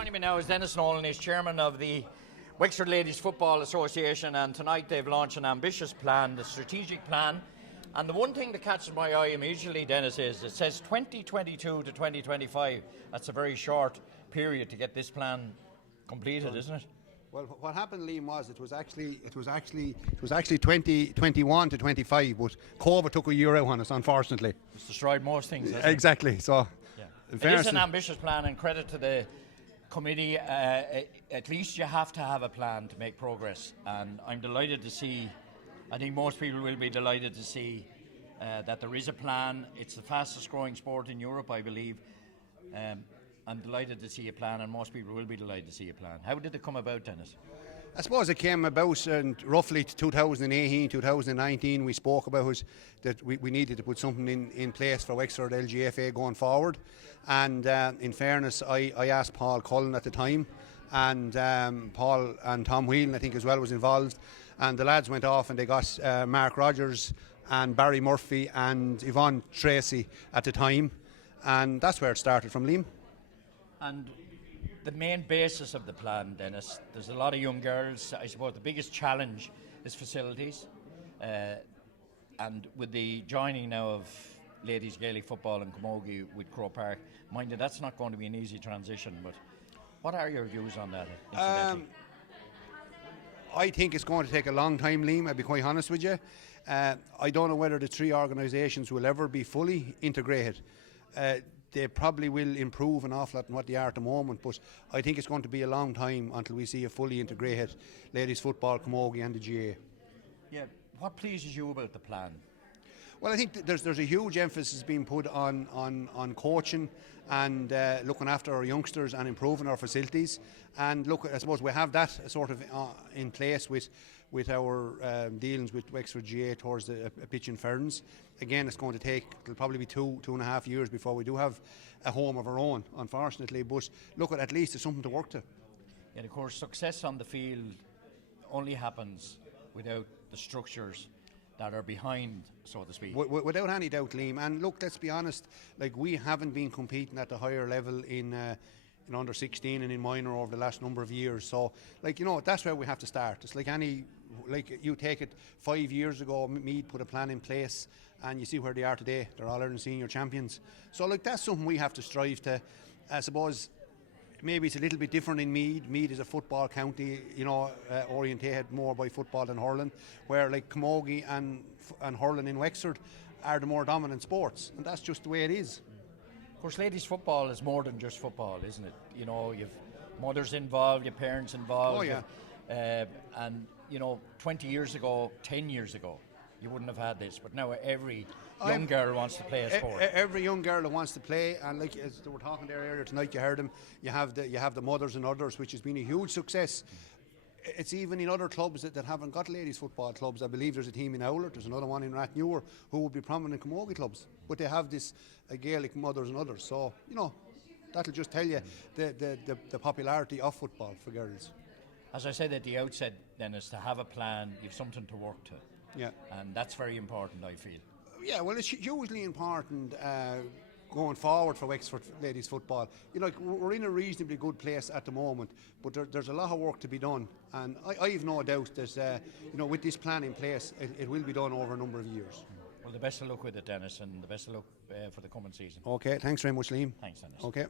Joining me now is Denis Nolan. He's chairman of the Wexford Ladies Football Association, and tonight they've launched an ambitious plan, the strategic plan. And the one thing that catches my eye immediately, Denis, is it says 2022 to 2025. That's a very short period to get this plan completed, isn't it? Well, what happened, Liam, was it was actually 2021 to 25, but COVID took a year out on us, unfortunately. It's destroyed most things. Exactly. So, yeah. It is an ambitious plan, and credit to the committee. At least you have to have a plan to make progress, and I'm delighted to see. I think most people will be delighted to see that there is a plan. It's the fastest growing sport in Europe, I believe. I'm delighted to see a plan, and most people will be delighted to see a plan. How did it come about, Denis? I suppose it came about in roughly 2018, 2019. We spoke about that we needed to put something in place for Wexford LGFA going forward. And in fairness, I asked Paul Cullen at the time, and Paul and Tom Whelan, I think, as well, was involved. And the lads went off and they got Mark Rogers and Barry Murphy and Yvonne Tracy at the time. And that's where it started from, Liam. And the main basis of the plan, Denis, there's a lot of young girls. I suppose the biggest challenge is facilities. And with the joining now of ladies Gaelic football and camogie with Croke Park, mind you, that's not going to be an easy transition. But what are your views on that, incidentally? I think it's going to take a long time, Liam, I'll be quite honest with you. I don't know whether the three organisations will ever be fully integrated. They probably will improve an awful lot in what they are at the moment, but I think it's going to be a long time until we see a fully integrated ladies football, camogie and the GA. Yeah, what pleases you about the plan? Well, I think there's a huge emphasis being put on coaching and looking after our youngsters and improving our facilities. And look, I suppose we have that sort of in place with our dealings with Wexford GA towards a pitch in Ferns. Again, it'll probably be 2.5 years before we do have a home of our own, unfortunately. But look, at least it's something to work to. And of course, success on the field only happens without the structures that are behind, so to speak. Without any doubt, Liam. And look, let's be honest, like, we haven't been competing at the higher level in under 16 and in minor over the last number of years. So, that's where we have to start. It's like you take it 5 years ago, Meath put a plan in place, and you see where they are today. They're All-Ireland senior champions. So, that's something we have to strive to. I suppose maybe it's a little bit different in Meath. Meath is a football county, orientated more by football than hurling, where camogie and hurling in Wexford are the more dominant sports, and that's just the way it is. Of course, ladies football is more than just football, isn't it? You've mothers involved, your parents involved. Oh, yeah. And 20 years ago, 10 years ago, you wouldn't have had this, but now every young girl wants to play a sport. Every young girl that wants to play, and as they were talking there earlier tonight, you heard them. You have the mothers and others, which has been a huge success. It's even in other clubs that haven't got ladies football clubs. I believe there's a team in Owler, there's another one in Rathnewer who would be prominent camogie clubs, but they have this Gaelic mothers and others. So that'll just tell you the popularity of football for girls. As I said at the outset, Denis, to have a plan, you've something to work to. Yeah. And that's very important, I feel. Yeah, well, it's hugely important going forward for Wexford ladies football. We're in a reasonably good place at the moment, but there's a lot of work to be done, and I have no doubt that with this plan in place, it will be done over a number of years. Well, the best of luck with it, Denis, and the best of luck for the coming season. Okay, thanks very much, Liam. Thanks, Denis. Okay.